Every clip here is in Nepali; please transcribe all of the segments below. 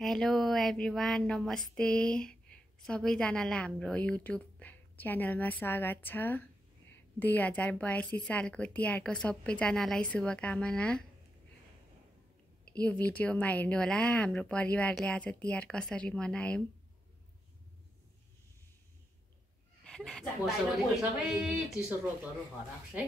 हेलो एभ्रिवान, नमस्ते सबैजनालाई हाम्रो युट्युब च्यानलमा स्वागत छ। 2082 सालको तिहारको सबैजनालाई शुभकामना। यो भिडियोमा हेर्नुहोला हाम्रो परिवारले आज तिहार कसरी मनायौं। सबै चिसो रोगहरू हराउँछ है।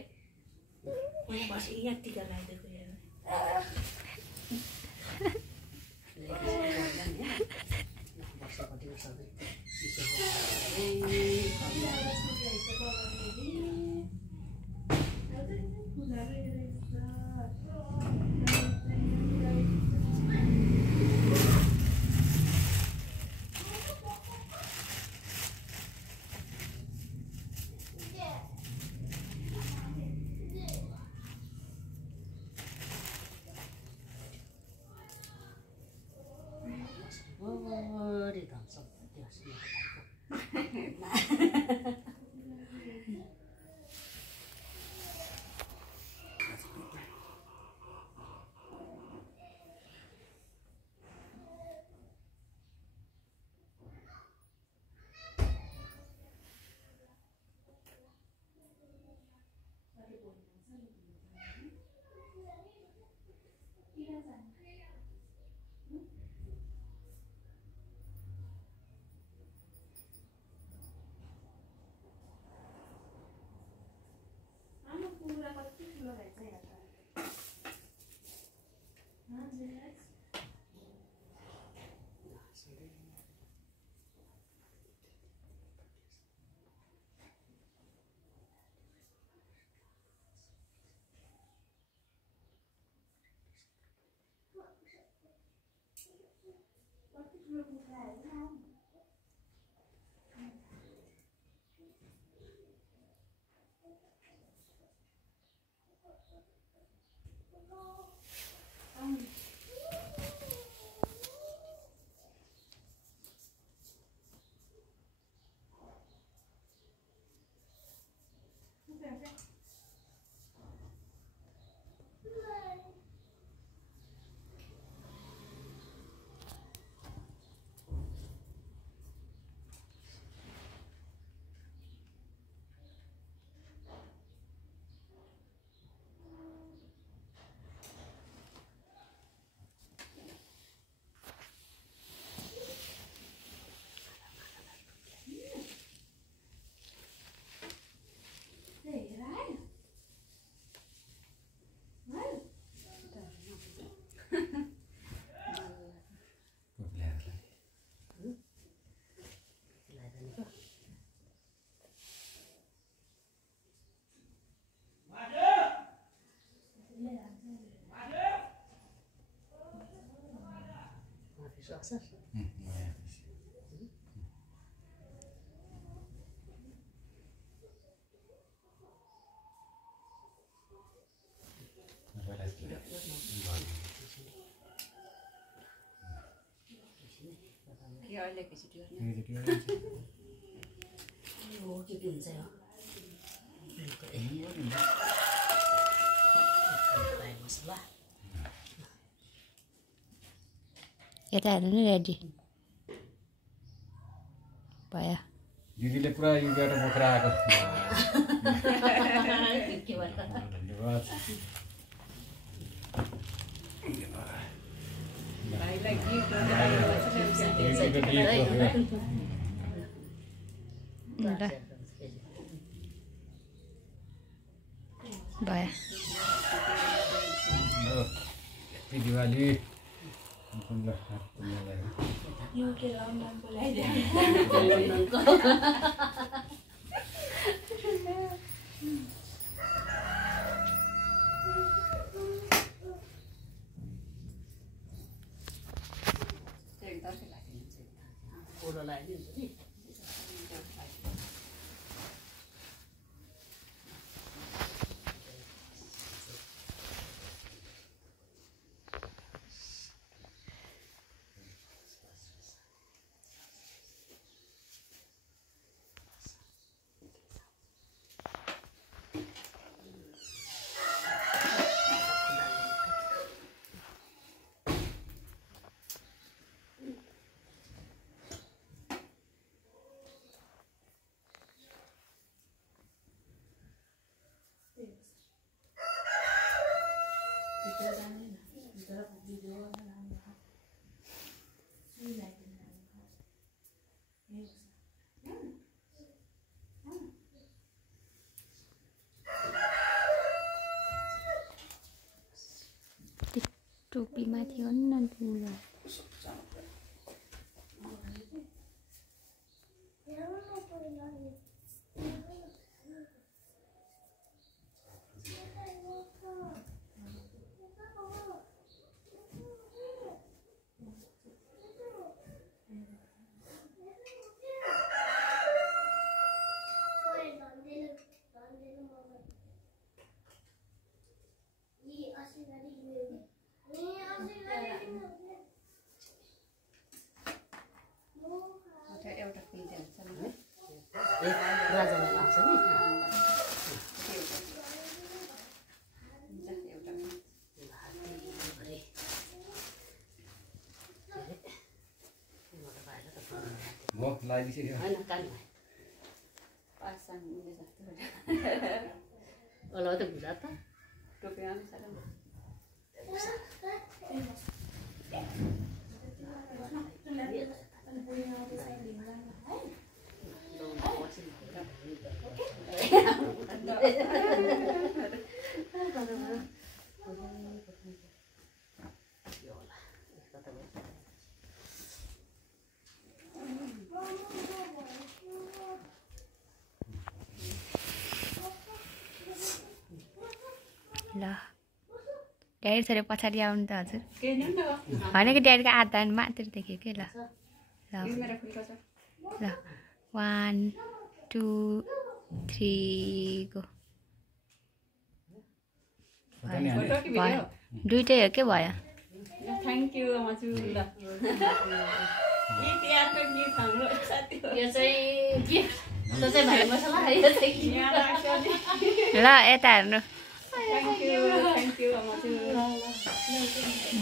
यता हेर्नु नि रेडी भयो। दिदीले पुरा यो गरेर बोकेर आएको। धन्यवाद। भयो दिवाली माथि हो नि ठुलो राजाले लाग्छ नि म लागिसक्यो होइन कान होला त भुजा त ल ड्याडी छोरी पछाडि आउनु त हजुर होइन कि ड्याडीको आधा मात्र देख्यो कि ल ल ल 1 2 3 गो भयो दुइटै हो के भयो थ्याङ्क यू हजुर ल यो चाहिँ के त्यो चाहिँ भाइ मसला यो चाहिँ ल यता हेर्नु थ्याङ्क यू हजुर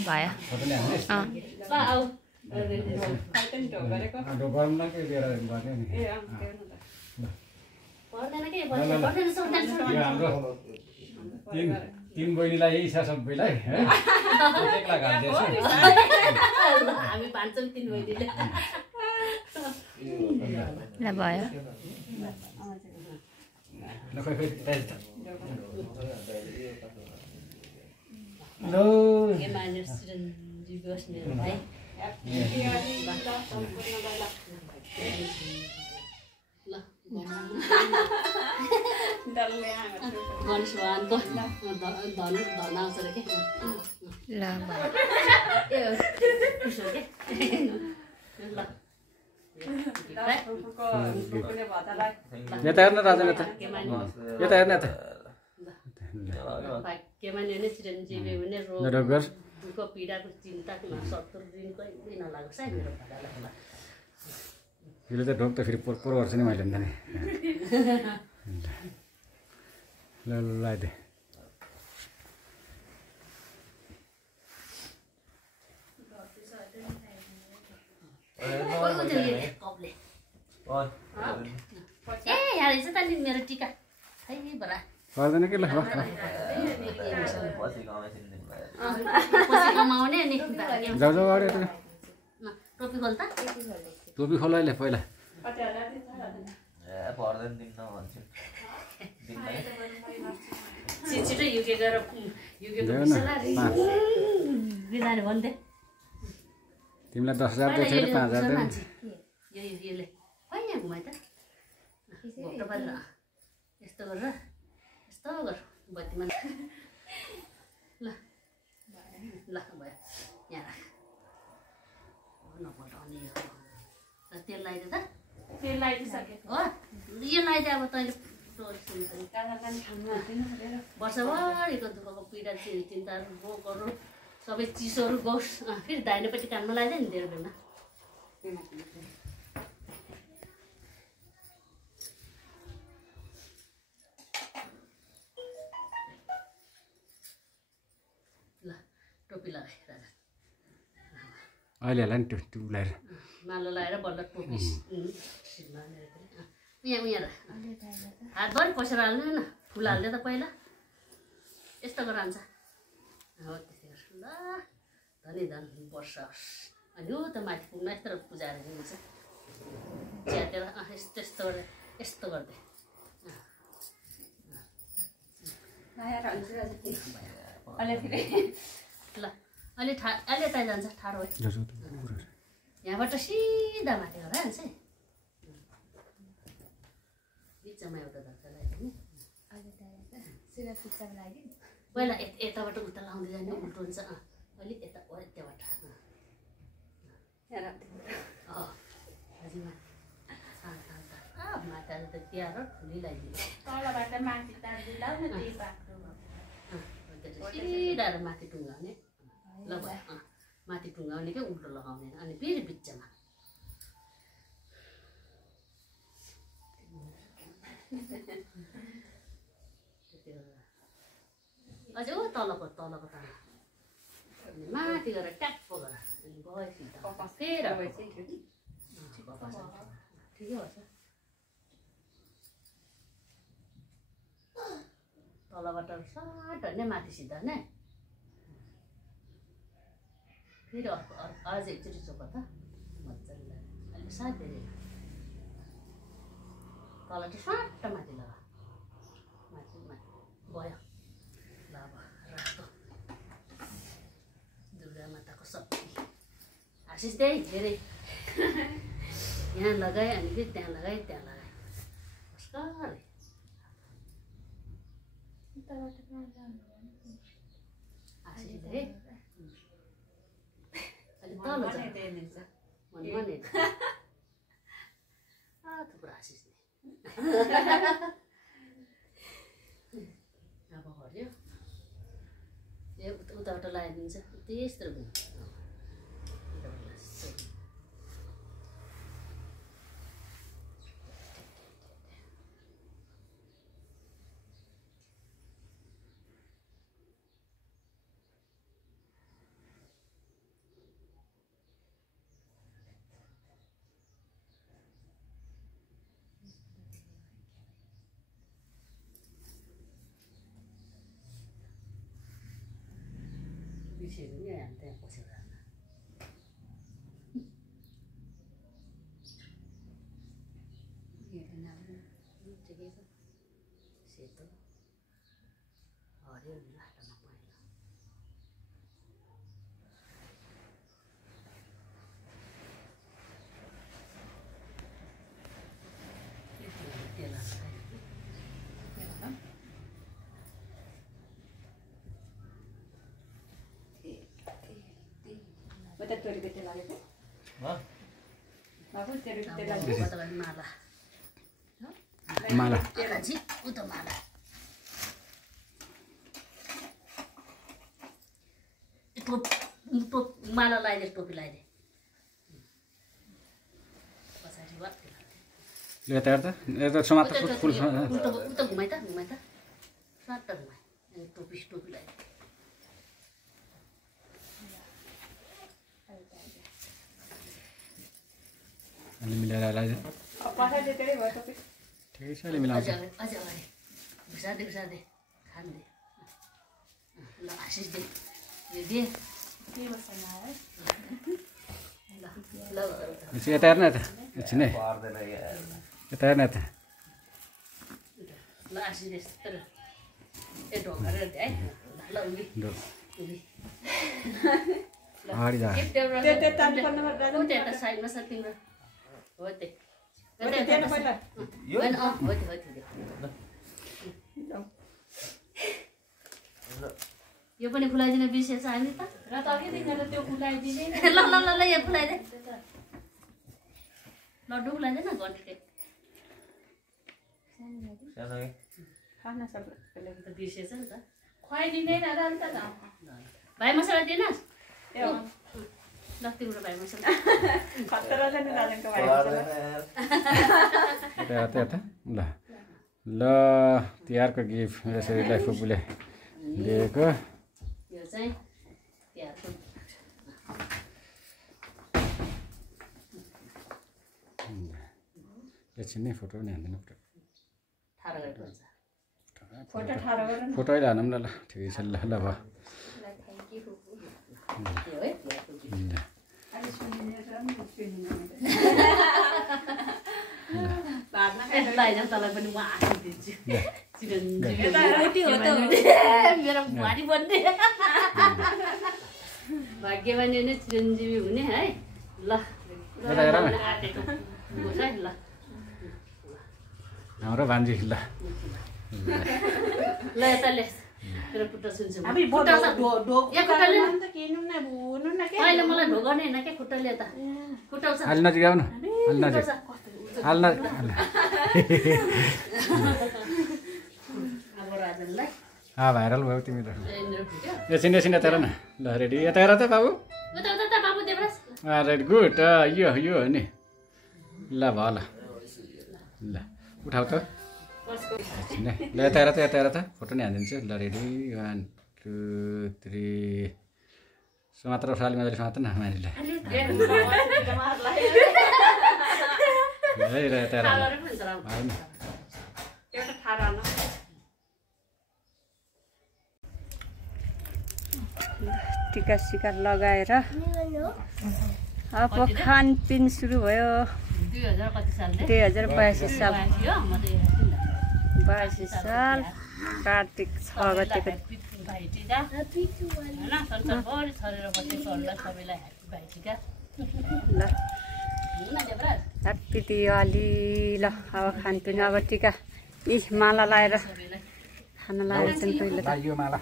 भयो ल आऊ गर्नु के लिएर गर्ने नि पर्दैन के पर्दैन सोध्दैन यो हाम्रो तीन बहिनीलाई यही छ सबैलाई है एक्ला घाल्दैछ हामी भान्छौँ 3 बहिनीले ल भयो ल खोइ खोइ ल के मानिस चिरञ्जीवी होस् मेरो भाइ ल गणेश भगवान्को धन आउँछ अरे के ल भयो ल यता हेर्न राजन यता यता हेर्न यता भाग्यमा नि चिरञ्जीवी हुने रोग दुःख पीडाको चिन्तामा 70 दिन कहिले नलागोस् है मेरो भाइलाई यसले त ढोक त फेरि पोर गर्छु नि मैले नि ल लगाइदे कपले ए यहाँ रहेछ त नि मेरो टिका है बरा पर्दैन के ल पछि कमाउने नि जाऊ जाऊ अरे टोपी खोल त टोपी खोल अहिले पहिला छिटो युके गएर युकेको बिदाले भन्थे तिमीलाई 10,000 दिएको थियो 5,000 दियो यसले खै यहाँ घुमाइ त भोक्ट पारेर यस्तो गरेर यस्तो गर बत्तीमा ल ल भयो यहाँ राख नपल्टाउने तेल लगाइदियो त तेल लगाइदिइसके हो यो लगाइदियो अब तैँले वर्षभरिको दुःखको पीडा चिन्ताहरू रोगहरू सबै चिसोहरू गयोस् फेरि दाहिनेपट्टि कानमा लगाइदियो नि तेरो बेला ल टोपी लगाए राजा अहिले होला नि त्यो लगाएर मालो लगाएर बल्ल टोपी यहाँ उहाँ हातभरि पसेर हाल्नु न फुल हाल्दै त पहिला यस्तो गरेर हान्छ हो त्यस्तै गर्छ ल धनी धन वर्ष होस् अनि हो त माथि पुग्न यस्तो पूजाहरू दिन्छ च्यातेर यस्तो यस्तो गरेर यस्तो गर्दै ल अलि यता जान्छ ठाडो है यहाँबाट सिधा माथि गएर हाल्छ है बिचमा एउटा धक्का लगाइदिने पहिला यताबाट उता लाउँदै जाने उल्टो हुन्छ अलि यता त्यहाँबाट माता त तिहार ठुली लगाइदिने सिधा माथि टुङ्गाउने ल भयो माथि टुङ्गाउने क्या उल्टो लगाउने अनि फेरि बिचमा अझै तलको ताना माथि गएर ट्याप्प गरेर गयो ठिकै भएछ तलबाट साट होइन माथि सिधा नै फेरि अर्को अझै एकचोटि चोक त मजाले अहिले साथ धेरै तल चाहिँ स्वाट माथि लगा माथि भयो ल अब रातो दुर्गा माताको शक्ति आशिष त्यही धेरै यहाँ लगाएँ अनि फेरि त्यहाँ लगाएँ आशिष धेरै अलिक तल थुप्रो आशिष अब हऱ्यो ए उताबाट लगाइदिन्छ त्यस्तो बिर्सेको नि हामी त्यहाँ पसेर ठिकै छ सेतो हरियो लाटामा पहिला माला माला लगाइदिए टोपी लगाइदिए यता समात फुल उता घुमाइ त स्वाट घुमाइ अनि टोपी लगाइदिए अलि मिलाएर लगाइदियो ठिकै छ अलि मिलाउँछ अझ अगाडि घुसार्दै खान्दे ल आशिष दे यो दे यता हेर्न यता एकछिन है यता हेर्न यता ल आशिष दे ए ढोका है ल उली अगाडि जा त्यता साइडमा छ तिम्रो हो यो पनि खुलाइदिन बिर्सेछ हामी त र त अघिदेखि त्यो खुलाइदिने ल यहाँ खुलाइदे लड्डु खुलाइदे न घन्टे बिर्सेछ नि त खुवाइदिने दादा अन्त भाइ मसला दिनुहोस् ल तिम्रो भाइ मसला यता ल तिहारको गिफ्ट यसरी लाई फुपूले दिएको यो चाहिँ तिहारको एकछिन नै फोटो नि हान्दैन फोटो अहिले हानौँ ल ठिकै छ ल भयो तँलाई पनि म आशिदिन्छु मेरो बुहारी बन्ने भाग्यवानी नै चिरञ्जीवी हुने है ल यता हेर न आँटेको होस् है ल हाम्रो भान्जी ल ल यता ले तेरो खुट्टा सुन्छु अबे खुट्टा छ यहाँ खुट्टा ले अन्त किन्नु न बुनु न के अहिले मलाई ढोग गर्ने हैन के खुट्टा ले यता खुट्टा छ अलि नजिक आउनु अलि नजिक अलि अब राजनलाई भाइरल भयो तिमी त यहाँनिर खुट्टा एकछिन एकछिन यता हेर न ल रेडी यता हेर त बाबु उता उता उता बाबु देवराज रेडी गुड यो हो नि ल भयो ल उठाउ त एकछिन है ल यता हेर त फोटो नै हालिदिन्छु ल रेडी 1 2 3 समात्र उठाली मजाले समात्र न मानिलाई है र यता हेर होइन एउटा थारा न टिका सिका लगाएर अब खानपिन सुरु भयो 2000 कति साल 2082 साल थियो म त यहाँ 82 साल कार्तिक 6 गतेको भाइटिका हैन संसारभरि छरेर बसेकोहरूलाई सबैलाई ह्यापी भाइटिका ल हुन देवराज ह्यापी दिवाली ल अब खानपिन अब टिका माला लगाएर सबैलाई खाना लगाएर चाहिँ पहिला त यो माला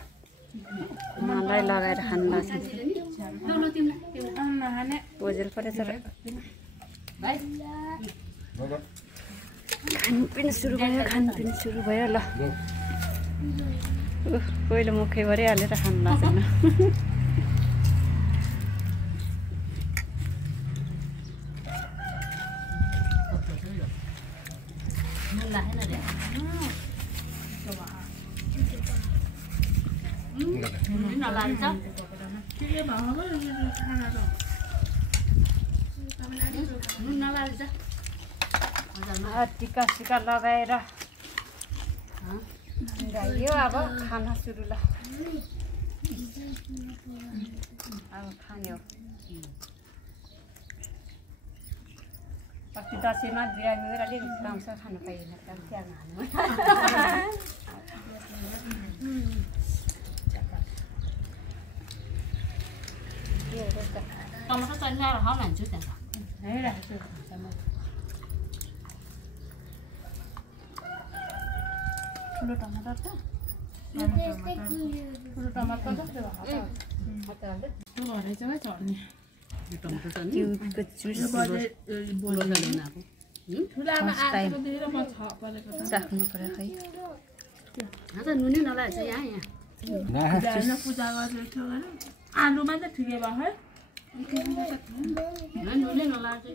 मालै लगाएर खानु लाग्छ ल्याउनु तिमीलाई बोजेल परेछ र भाइ खानपिन सुरु भयो ल पहिलो मुखैभरि हालेर खानु लाग्दैन नुन लागेन रे नुन नलान्छ नुन नलान्छ टिका सिका लगाएर यो अब खाना सुरु ल अब खाने हो अस्ति दसैँमा बिरामी गरेर अलिक पाउँछ खानु पाइएन त्यहाँ खानु टमाटर चटनी आएर खाऊ लान्छु त्यहाँ ठुलो टमाटर छ ठुलो टमाटर कस्तो घरै चाहिँ चढ्ने टमाटर चटनी तिउको जुस ठुलामा आएको देखेर म छ परेको त चाख्नु पर्यो खै आज नुनै नलान्छ यहाँ होइन पूजा गरेर थियो भने आलुमा चाहिँ ठिकै भयो है नुनै नलान्छ